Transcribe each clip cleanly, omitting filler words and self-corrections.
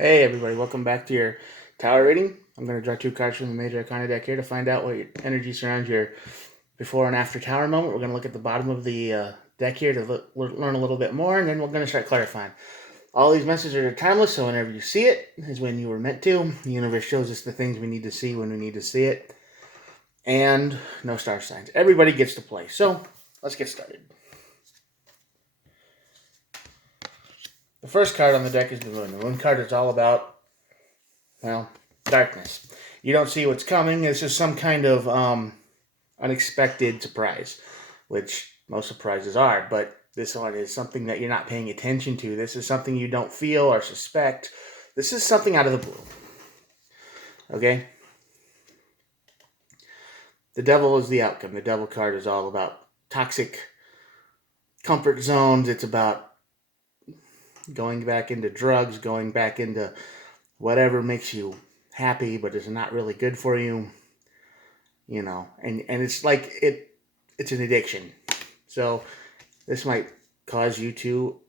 Hey everybody, welcome back to your tower reading. I'm going to draw two cards from the Major Arcana deck here to find out what your energy surrounds your before and after tower moment. We're going to look at the bottom of the deck here to learn a little bit more, and then we're going to start clarifying. All these messages are timeless, so whenever you see it is when you were meant to. The universe shows us the things we need to see when we need to see it. And no star signs. Everybody gets to play. So let's get started. The first card on the deck is the Moon. The Moon card is all about, well, darkness. You don't see what's coming. It's just some kind of unexpected surprise, which most surprises are. But this one is something that you're not paying attention to. This is something you don't feel or suspect. This is something out of the blue. Okay? The Devil is the outcome. The Devil card is all about toxic comfort zones. It's about going back into drugs, going back into whatever makes you happy but is not really good for you, you know, and it's like it's an addiction. So this might cause you to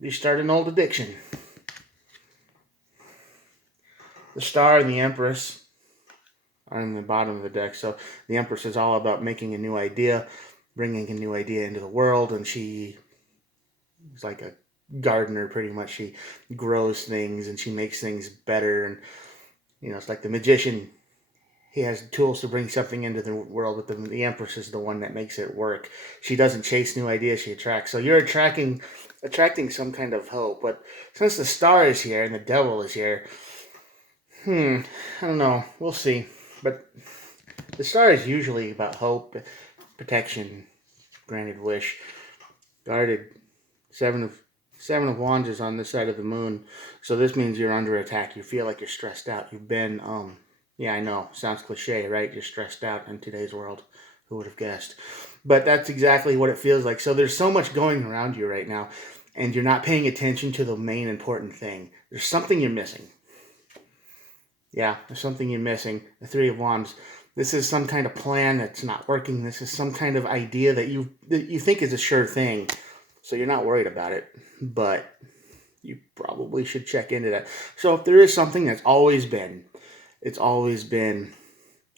restart an old addiction. The Star and the Empress are in the bottom of the deck. So the Empress is all about making a new idea, bringing a new idea into the world, and she is like a gardener pretty much. She grows things and she makes things better, and you know, it's like the magician. He has tools to bring something into the world, but the Empress is the one that makes it work. She doesn't chase new ideas, she attracts. So you're attracting some kind of hope. But since the Star is here and the Devil is here, I don't know. We'll see. But the Star is usually about hope, protection, granted wish, guarded. Seven of Wands is on this side of the Moon, so this means you're under attack. You feel like you're stressed out. You've been yeah, I know. Sounds cliche, right? You're stressed out in today's world. Who would have guessed? But that's exactly what it feels like. So there's so much going around you right now, and you're not paying attention to the main important thing. There's something you're missing. Yeah, there's something you're missing. The Three of Wands. This is some kind of plan that's not working. This is some kind of idea that you think is a sure thing. So you're not worried about it. But you probably should check into that. So if there is something that's always been, it's always been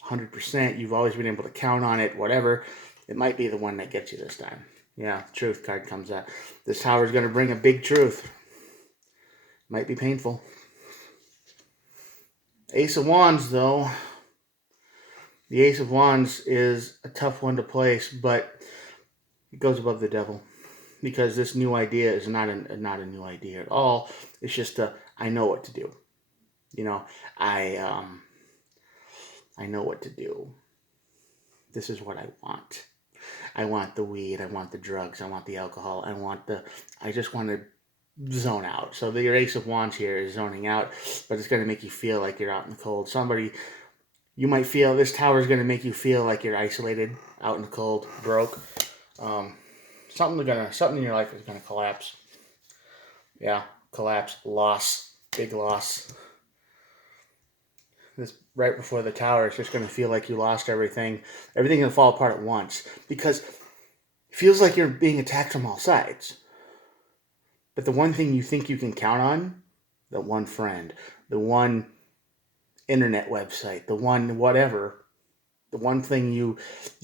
100%. You've always been able to count on it, whatever. It might be the one that gets you this time. Yeah, truth card comes out. This tower is going to bring a big truth. Might be painful. Ace of Wands, though. The Ace of Wands is a tough one to place, but it goes above the Devil. Because this new idea is not a new idea at all. It's just I know what to do. You know, I know what to do. This is what I want. I want the weed. I want the drugs. I want the alcohol. I just want to zone out. So your Ace of Wands here is zoning out, but it's going to make you feel like you're out in the cold. You might feel this tower is going to make you feel like you're isolated, out in the cold, broke. Something in your life is gonna collapse. Yeah, collapse, loss, big loss. This right before the tower, it's just gonna feel like you lost everything. Everything's gonna fall apart at once because it feels like you're being attacked from all sides. But the one thing you think you can count on, the one friend, the one internet website, the one whatever, the one thing you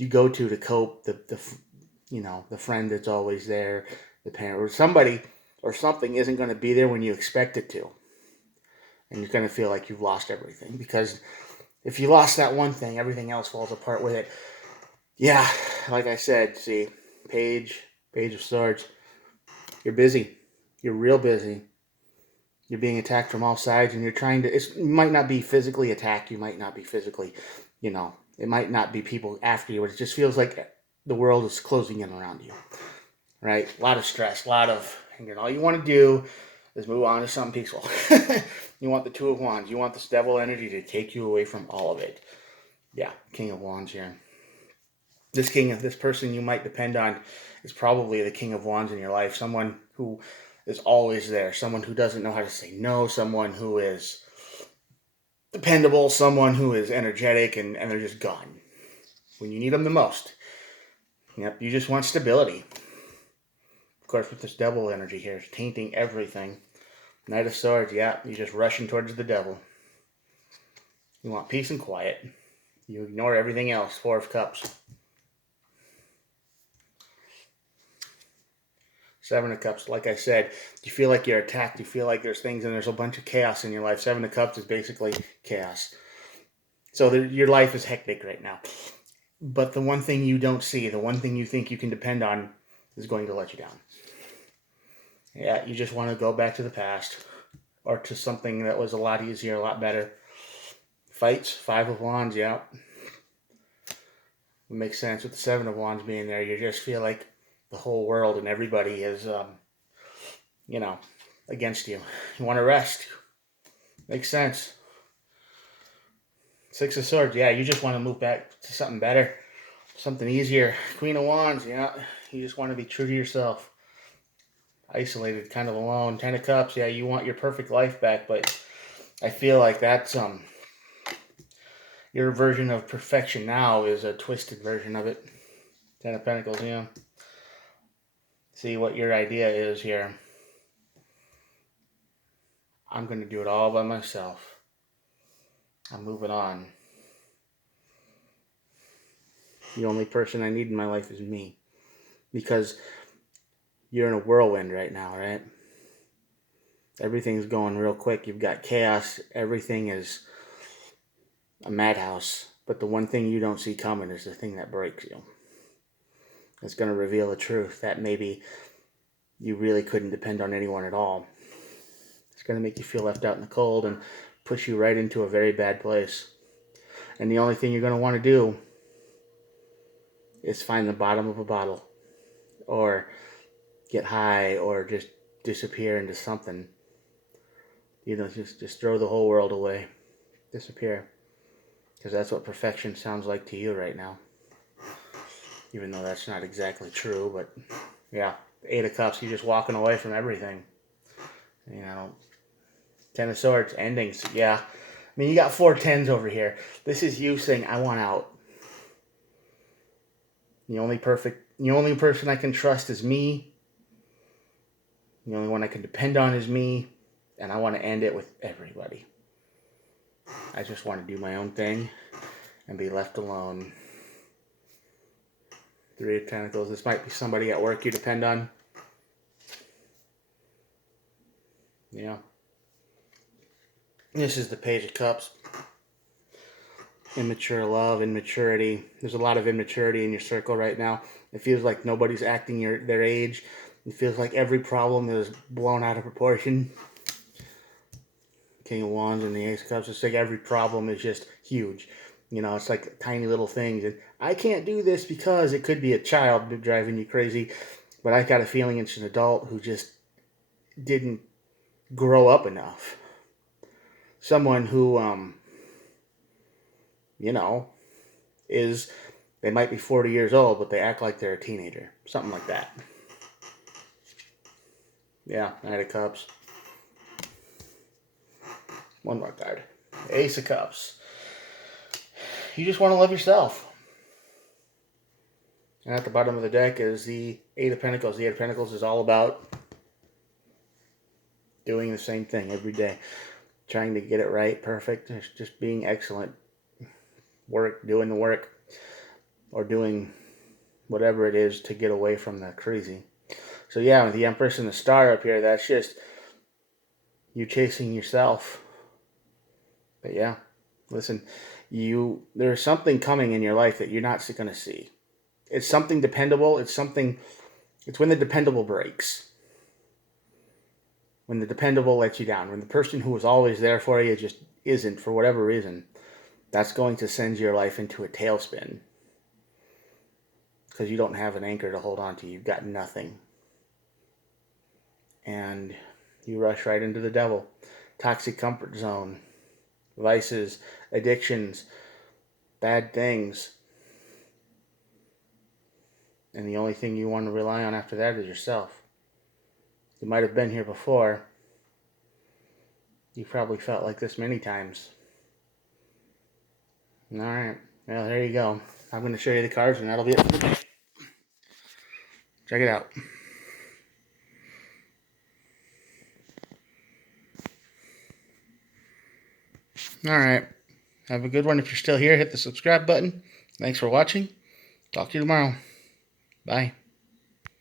go to cope, the friend that's always there, the parent, or somebody or something isn't going to be there when you expect it to. And you're going to feel like you've lost everything. Because if you lost that one thing, everything else falls apart with it. Yeah, like I said, see, Page of Swords. You're busy. You're real busy. You're being attacked from all sides, and you're trying to... You might not be physically attacked. You might not be physically, it might not be people after you. But it just feels like the world is closing in around you, right? A lot of stress, all you want to do is move on to something peaceful. You want the Two of Wands. You want this Devil energy to take you away from all of it. Yeah, King of Wands here. This person you might depend on is probably the King of Wands in your life. Someone who is always there. Someone who doesn't know how to say no. Someone who is dependable. Someone who is energetic, and they're just gone when you need them the most. Yep, you just want stability. Of course, with this Devil energy here, it's tainting everything. Knight of Swords, yeah, you're just rushing towards the devil. You want peace and quiet. You ignore everything else. Four of Cups. Seven of Cups, like I said, you feel like you're attacked. You feel like there's things and there's a bunch of chaos in your life. Seven of Cups is basically chaos. So your life is hectic right now. But the one thing you don't see, the one thing you think you can depend on, is going to let you down. Yeah, you just want to go back to the past or to something that was a lot easier, a lot better. Fights, Five of Wands, yeah. It makes sense with the Seven of Wands being there. You just feel like the whole world and everybody is, against you. You want to rest. Makes sense. Six of Swords, yeah, you just want to move back to something better, something easier. Queen of Wands, yeah, you just want to be true to yourself. Isolated, kind of alone. Ten of Cups, yeah, you want your perfect life back, but I feel like that's your version of perfection now is a twisted version of it. Ten of Pentacles, yeah. See what your idea is here. I'm going to do it all by myself. I'm moving on. The only person I need in my life is me. Because you're in a whirlwind right now, right? Everything's going real quick. You've got chaos. Everything is a madhouse. But the one thing you don't see coming is the thing that breaks you. It's going to reveal the truth that maybe you really couldn't depend on anyone at all. It's going to make you feel left out in the cold and push you right into a very bad place. And the only thing you're going to want to do is find the bottom of a bottle or get high or just disappear into something. Just throw the whole world away. Disappear. Because that's what perfection sounds like to you right now. Even though that's not exactly true, but yeah. Eight of Cups, you're just walking away from everything. Ten of Swords, endings, yeah. I mean, you got four tens over here. This is you saying, I want out. The only person I can trust is me. The only one I can depend on is me. And I want to end it with everybody. I just want to do my own thing and be left alone. Three of Pentacles. This might be somebody at work you depend on. Yeah. This is the Page of Cups. Immature love, immaturity. There's a lot of immaturity in your circle right now. It feels like nobody's acting their age. It feels like every problem is blown out of proportion. King of Wands and the Ace of Cups. It's like every problem is just huge. It's like tiny little things. And I can't do this because it could be a child driving you crazy. But I got a feeling it's an adult who just didn't grow up enough. Someone who, they might be 40 years old, but they act like they're a teenager. Something like that. Yeah, Knight of Cups. One more card. Ace of Cups. You just want to love yourself. And at the bottom of the deck is the Eight of Pentacles. The Eight of Pentacles is all about doing the same thing every day. Trying to get it right, perfect. Just being excellent. Doing the work. Or doing whatever it is to get away from the crazy. So yeah, with the Empress and the Star up here, that's just you chasing yourself. But yeah, listen, there's something coming in your life that you're not going to see. It's something dependable. It's when the dependable breaks. When the dependable lets you down. When the person who was always there for you just isn't, for whatever reason, that's going to send your life into a tailspin. Because you don't have an anchor to hold on to. You've got nothing. And you rush right into the devil. Toxic comfort zone. Vices. Addictions. Bad things. And the only thing you want to rely on after that is yourself. You might have been here before. You probably felt like this many times. Alright. Well, there you go. I'm going to show you the cards and that'll be it for today. Check it out. All right. Have a good one. If you're still here, hit the subscribe button. Thanks for watching. Talk to you tomorrow. Bye.